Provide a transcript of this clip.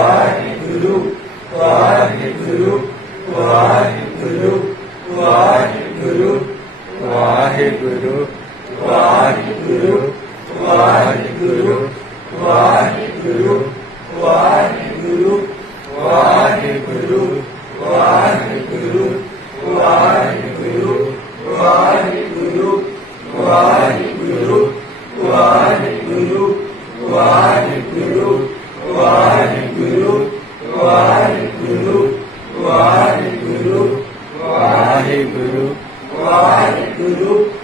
Why? Wow. Why Guru, wahi Guru, wahi Guru, Why Guru, wahi Guru, wahi Guru, Why Guru, Guru, Guru, Guru, Guru, Guru, Guru,